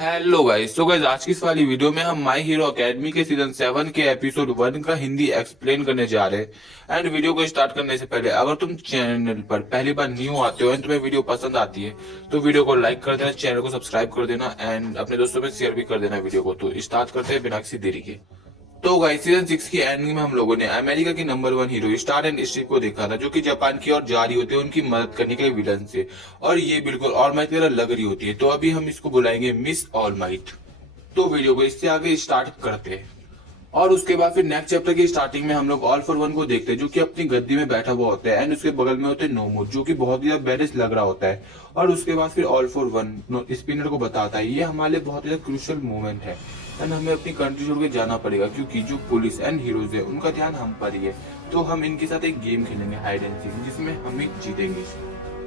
Hello guys. तो guys आज की इस वाली वीडियो में हम माई हीरो अकेडमी के सीजन 7 के एपिसोड 1 का हिंदी एक्सप्लेन करने जा रहे हैं। एंड वीडियो को स्टार्ट करने से पहले अगर तुम चैनल पर पहली बार न्यू आते हो एंड तुम्हें वीडियो पसंद आती है तो वीडियो को लाइक कर देना, चैनल को सब्सक्राइब कर देना एंड अपने दोस्तों में शेयर भी कर देना वीडियो को। तो स्टार्ट करते हैं बिना किसी देरी के। तो गाइस सीजन 6 की एंडिंग में हम लोगों ने अमेरिका की number 1 hero star and Streep को देखा था, जो कि जापान की ओर जा रही होती है उनकी मदद करने के लिए विलन से। और ये बिल्कुल ऑल माइट की तरह लग रही होती है, तो अभी हम इसको बुलाएंगे मिस ऑल माइट। तो वीडियो को इससे आगे स्टार्ट करते हैं। और उसके बाद फिर नेक्स्ट चैप्टर की स्टार्टिंग में हम लोग ऑल फॉर वन को देखते हैं, जो कि अपनी गद्दी में बैठा हुआ होता है एंड उसके बगल में होते हैं नोमूर, जो कि बहुत ही बेडेस्ट लग रहा होता है। और उसके बाद फिर ऑल फॉर वन स्पिनर को बताता है ये हमारे लिए बहुत ही क्रूशियल मोमेंट है एंड हमें अपनी कंट्री छोड़ के जाना पड़ेगा, क्योंकि जो पुलिस एंड हीरोज है उनका ध्यान हम पर ही है। तो हम इनके साथ एक गेम खेलेंगे हाइड एंड सीक, जिसमें हम ही जीतेंगे।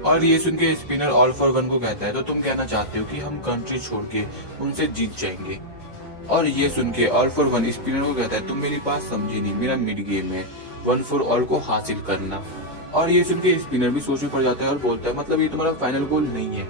और ये सुन के स्पिनर ऑल फॉर वन को कहता है तो तुम कहना चाहते हो कि हम कंट्री छोड़ के उनसे जीत जाएंगे। और ये सुन के ऑल फॉर वन स्पिनर को कहता है तुम मेरी बात समझे नहीं, मेरा मिड गेम है वन फॉर ऑल को हासिल करना। और ये सुन के स्पिनर भी सोच में पड़ जाता है और बोलता है मतलब ये तुम्हारा फाइनल गोल नहीं है।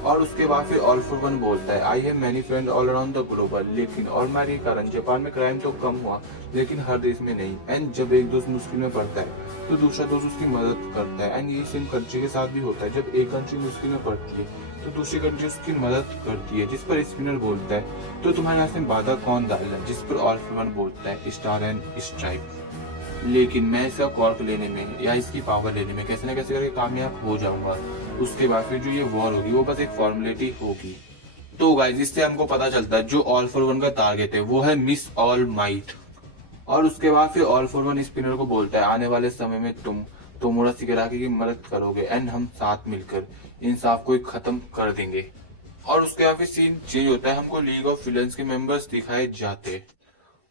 और उसके बाद फिर ऑल फॉर वन बोलता है I have many friend all around the global, लेकिन और मारे के कारण जापान में क्राइम तो कम हुआ लेकिन हर देश में नहीं। एंड जब एक दोस्त मुश्किल में पड़ता है तो दूसरा दोस्त उसकी मदद करता है। एंड ये सेम कंट्री के साथ भी होता है, जब एक कंट्री मुश्किल में पड़ती है तो दूसरी कंट्री उसकी मदद करती है। जिस पर स्पिनर बोलता है तो तुम्हारे यहाँ से बाधा कौन डालना, जिस पर ऑल फॉर वन बोलता है स्टार एंड स्ट्राइप। लेकिन मैं इसका कॉर्क लेने में या इसकी पावर लेने में कैसे न कैसे करके कामयाब हो जाऊंगा। उसके बाद फिर जो ये वॉर होगी वो बस एक फॉर्मेलिटी होगी। तो गाइस इससे हमको पता चलता है जो ऑल फॉर वन का टारगेट है वो है मिस ऑल माइट। और उसके बाद फिर ऑल फॉर वन स्पिनर को बोलता है आने वाले समय में तुम तोमोरा सिगराकी की मदद करोगे एंड हम साथ मिलकर इंसाफ को खत्म कर देंगे। और उसके बाद फिर सीन चेंज होता है, हमको लीग ऑफ विलन्स के मेंबर्स दिखाए जाते हैं।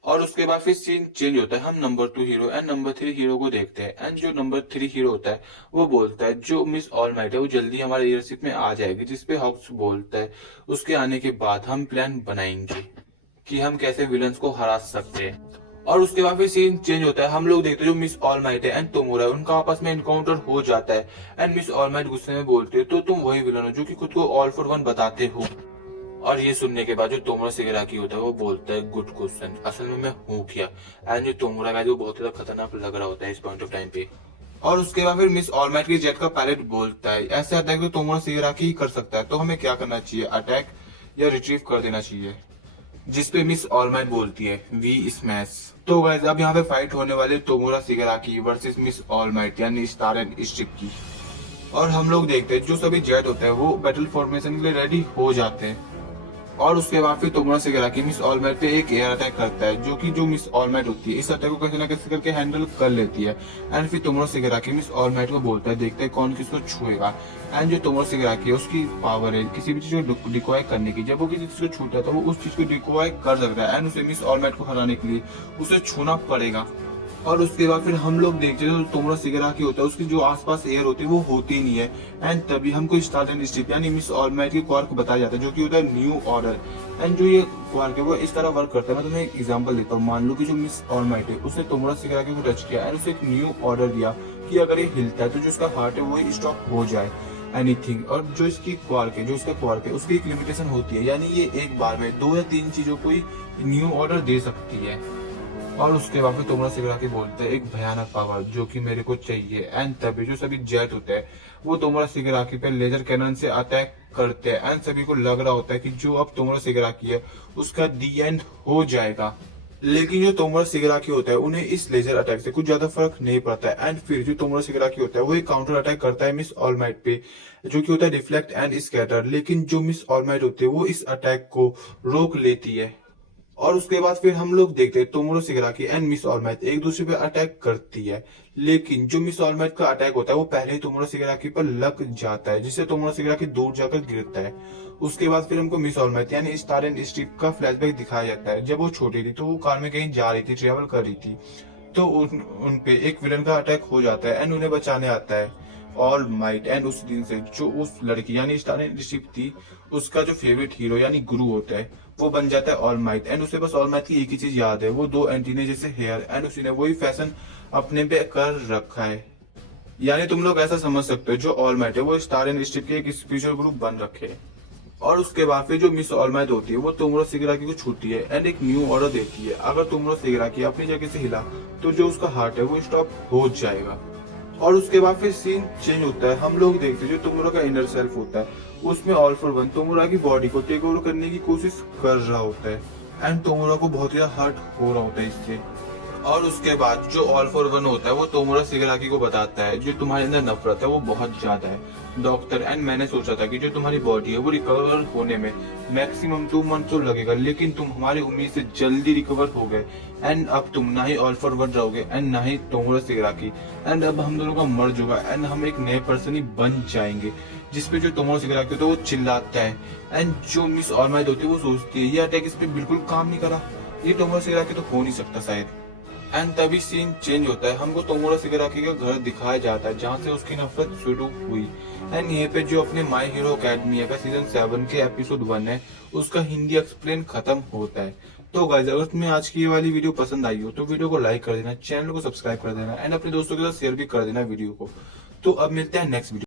और उसके बाद फिर सीन चेंज होता है, हम number 2 hero and number 3 hero को देखते हैं। एंड जो नंबर 3 हीरो होता है वो बोलता है जो मिस ऑल माइट है वो जल्दी हमारे लीडरशिप में आ जाएगी। जिसपे हॉक्स बोलता है उसके आने के बाद हम प्लान बनाएंगे कि हम कैसे विलन्स को हरा सकते हैं। और उसके बाद फिर सीन चेंज होता है, हम लोग देखते हैं जो मिस ऑल माइट है एंड तोमोरा है उनका आपस में इनकाउंटर हो जाता है। एंड मिस ऑल माइट गुस्से में बोलते हैं तो तुम वही विलन हो जो कि खुद को ऑल फॉर वन बताते हो। और ये सुनने के बाद जो तोमरा सिगराकी होता है वो बोलता है गुड क्वेश्चन, असल में मैं हूँ क्या। एंड जो तोमरा का जो बहुत ज्यादा खतरनाक लग रहा होता है इस पॉइंट ऑफ टाइम पे। और उसके बाद फिर मिस ऑलमाइट की जेट का पायलट बोलता है ऐसे अटैक तो तोमरा सिगराकी ही कर सकता है, तो हमें क्या करना चाहिए, अटैक या रिट्रीव कर देना चाहिए। जिसपे मिस ऑलमाइट बोलती है वी स्मैश। तो गाइस अब यहाँ पे फाइट होने वाले तोमोरा सिगराकी वर्सेस मिस ऑलमाइट यानी स्टार एंड स्ट्रिप की। और हम लोग देखते हैं जो सभी जेट होते हैं वो बैटल फॉर्मेशन के लिए रेडी हो जाते हैं। और उसके बाद फिर तोमरा सिगराकी मिस ऑलमाइट पे एक एयर अटैक करता है, जो मिस ऑलमाइट होती है इस अटैक को कैसे ना कैसे करके हैंडल कर लेती है। एंड फिर तोमरा सिगराकी मिस ऑलमाइट को बोलता है देखते हैं कौन किसको छुएगा। एंड जो तोमरा सिगराकी है उसकी पावर है किसी भी चीज को डिकॉय करने की, जब वो किसी चीज को छूता है तो वो उस चीज को डिकॉय कर सकता है एंड उसे मिस ऑलमाइट को हराने के लिए उसे छूना पड़ेगा। और उसके बाद फिर हम लोग देखते हैं तो तोमरा सिगराकी होता है उसकी जो आसपास एयर होती है वो होती नहीं है। एंड तभी हमको स्टार एंड स्ट्रिप यानी मिस ऑलमाइट की क्वार्क बताया जाता है, जो कि होता है न्यू ऑर्डर। एंड जो ये क्वार्क है वो इस तरह वर्क करता है, मैं तुम्हें एक एग्जांपल देता हूँ। मान लो कि जो मिस ऑलमाइट है उसने तोमरा सिगराकी को टच किया एंड उसे एक न्यू ऑर्डर दिया कि अगर ये हिलता है तो जो इसका हार्ट है वो स्टॉप हो जाए एनीथिंग। और जो इसकी क्वार्क है जो इसका क्वार्क है उसकी एक लिमिटेशन होती है, यानी ये एक बार में 2 या 3 चीजों को ही न्यू ऑर्डर दे सकती है। और उसके बाद फिर तोमरा सिगराकी बोलते हैं एक भयानक पावर जो कि मेरे को चाहिए। एंड तभी जो सभी जेट होते हैं वो तोमरा सिगराकी पे लेजर कैनन से अटैक करते हैं। एंड सभी को लग रहा होता है कि जो अब तोमरा सिगराकी है उसका दी एंड हो जाएगा। लेकिन जो तोमरा सिगराकी होता है उन्हें इस लेजर अटैक से कुछ ज्यादा फर्क नहीं पड़ता है। एंड फिर जो तोमरा सिगराकी होता है वो एक काउंटर अटैक करता है मिस ऑलमाइट पे, जो कि होता है डिफ्लेक्ट एंड स्कैटर। लेकिन जो मिस ऑलमाइट होती है वो इस अटैक को रोक लेती है। और उसके बाद फिर हम लोग देखते हैं तोमोरो सिगराकी एंड मिस ऑलमाइट एक दूसरे पे अटैक करती है। लेकिन जो मिस ऑलमाइट का अटैक होता है वो पहले ही तोमोरो सिगराकी पर लग जाता है, जिससे तोमोरो सिगराकी दूर जाकर गिरता है। उसके बाद फिर हमको मिस ऑलमाइट यानी स्टार एंड स्ट्रिप का फ्लैशबैक दिखाया जाता है। जब वो छोटी थी तो वो कार में कहीं जा रही थी, ट्रेवल कर रही थी, तो उन पे एक विलन का अटैक हो जाता है एंड उन्हें बचाने आता है ऑल माइट। एंड उस दिन से जो उस लड़की यानी स्टार एंड स्ट्रिप थी उसका जो फेवरेट हीरो यानी गुरु होता है वो बन जाता है ऑल माइट। एंड उसे बस ऑल माइट की एक ही चीज याद है, वो 2 एंटीने जैसे हेयर, एंड उसी ने वही फैशन अपने पे कर रखा है। यानी तुम लोग ऐसा समझ सकते हो जो ऑल माइट है वो स्टार एंड स्ट्रिप के एक स्पिरिचुअल ग्रुप बन रखे है। और उसके बाद फिर जो मिस ऑलमाइट होती है वो तोमोरो शिगाराकी को छूती है एंड एक न्यू ऑर्डर देती है। अगर तोमोरो शिगाराकी अपनी जगह से हिला तो जो उसका हार्ट है वो स्टॉप हो जाएगा। और उसके बाद फिर सीन चेंज होता है। हम लोग देखते हैं जो तोमोरो का इनर सेल्फ होता है उसमें ऑल फॉर वन तोमोरो की बॉडी को टेक ओवर करने की कोशिश कर रहा होता है एंड तोमोरो को बहुत ज्यादा हर्ट हो रहा होता है इससे। और उसके बाद जो ऑल फॉर वन होता है वो तोमोरो शिगाराकी को बताता है जो तुम्हारे अंदर नफरत है वो बहुत ज्यादा है डॉक्टर, एंड मैंने सोचा था कि जो तुम्हारी बॉडी है वो रिकवर होने में मैक्सिमम 2 मंथ तो लगेगा, लेकिन तुम हमारी उम्मीद से जल्दी रिकवर हो गए एंड अब तुम ना ही ऑल फॉर वन रहोगे एंड ना ही तोमोरो शिगाराकी, एंड अब हम दोनों का मर्ज होगा एंड हम एक नए पर्सन ही बन जाएंगे। जिसपे जो तोमोरो शिगाराकी होता है वो चिल्लाता है एंड जो मिस ऑलमाइट होती है वो सोचती है ये अटैक इस पे बिल्कुल काम नहीं करा, ये तोमोरो शिगाराकी तो हो नहीं सकता शायद। एंड तभी सीन चेंज होता है। हमको तोमोरो शिगाराकी का घर दिखाया जाता है जहाँ से उसकी नफरत शुरू हुई एंड यहाँ पे जो अपने माई हीरो अकेडमी का सीजन 7 के एपिसोड 1 है उसका हिंदी एक्सप्लेन खत्म होता है। तो गाइस अगर तुम्हें आज की ये वाली वीडियो पसंद आई हो तो वीडियो को लाइक कर देना, चैनल को सब्सक्राइब कर देना एंड अपने दोस्तों के साथ शेयर भी कर देना वीडियो को। तो अब मिलते हैं नेक्स्ट वीडियो।